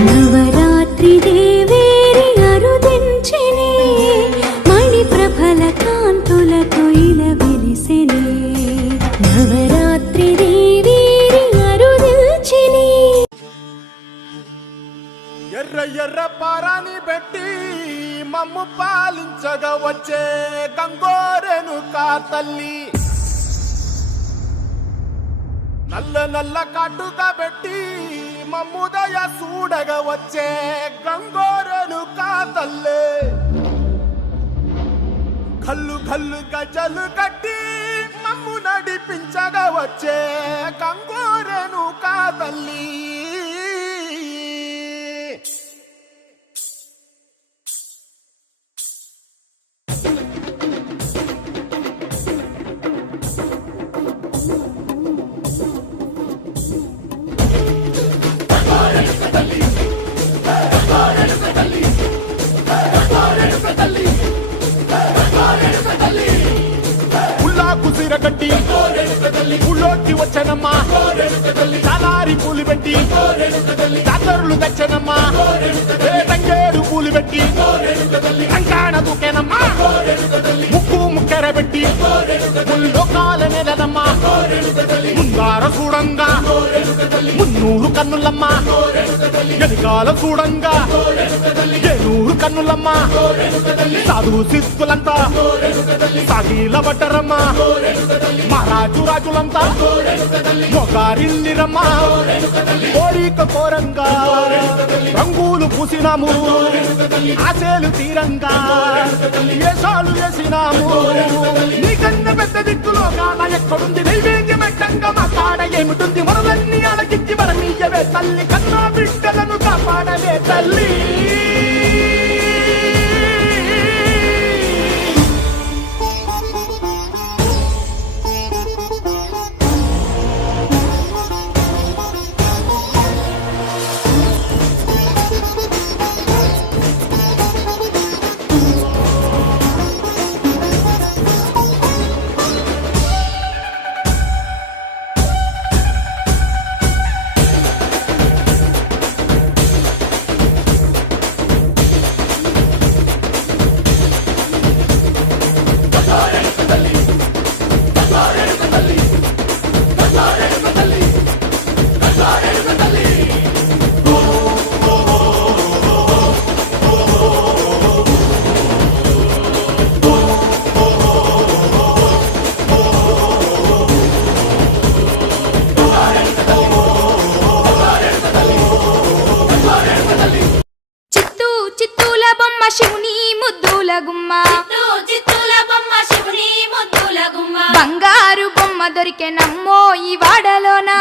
నవరాత్రి దేవేరి అరుదించెనే మణి ప్రభల కాంతులతో ఇలా వెలిసెనే నవరాత్రి దేవేరి అరుదించెనే ఎర్ర ఎర్ర పారాని పెట్టి మమ్ము పాలించగా వచ్చే గంగోరెను కా తల్లి నల్ల నల్ల కాటుగా పెట్టి మమ్ముదయ చూడగా వచ్చే గంగోరెను కా తల్లి కల్లు కల్లు గజలు కట్టి మమ్ము నడిపించగా వచ్చే గంగోరెను కా తల్లి కుసిరగట్టి ఊళ్ళోకి వచ్చనమ్మా చాలారి పూలు పెట్టి జాతరులు తెచ్చనమ్మా తంగేడు పూలు పెట్టి కంకాణ దూకేనమ్మా ముక్కు ముక్కెర పెట్టి లోకాల నెలనమ్మా ముందార చూడంగా మున్నూరు కన్నులమ్మా ఎనకాల చూడంగా ఏనూరు కన్నులమ్మా సాధు సిద్ధులంతా సాగిల బట్టరమ్మా మహారాజు రాజులంతా మొగారిల్లిరమ్మా కోరిక కోరంగా రంగులు పూసినాము ఆశలు తీరంగా ఏషాలు వేసినాము నీకన్న పెద్ద దిక్కులో కాన ఎక్కడుంది నైవేద్యం ఎట్టంగా మా కాడ ఏమిటుంది మనలన్నీ అలకిచ్చి వరమీయవే తల్లి కన్నా బిడ్డలను కాపాడవే తల్లి బంగారు బొమ్మ దొరికే నమ్మో ఈ వాడలోనా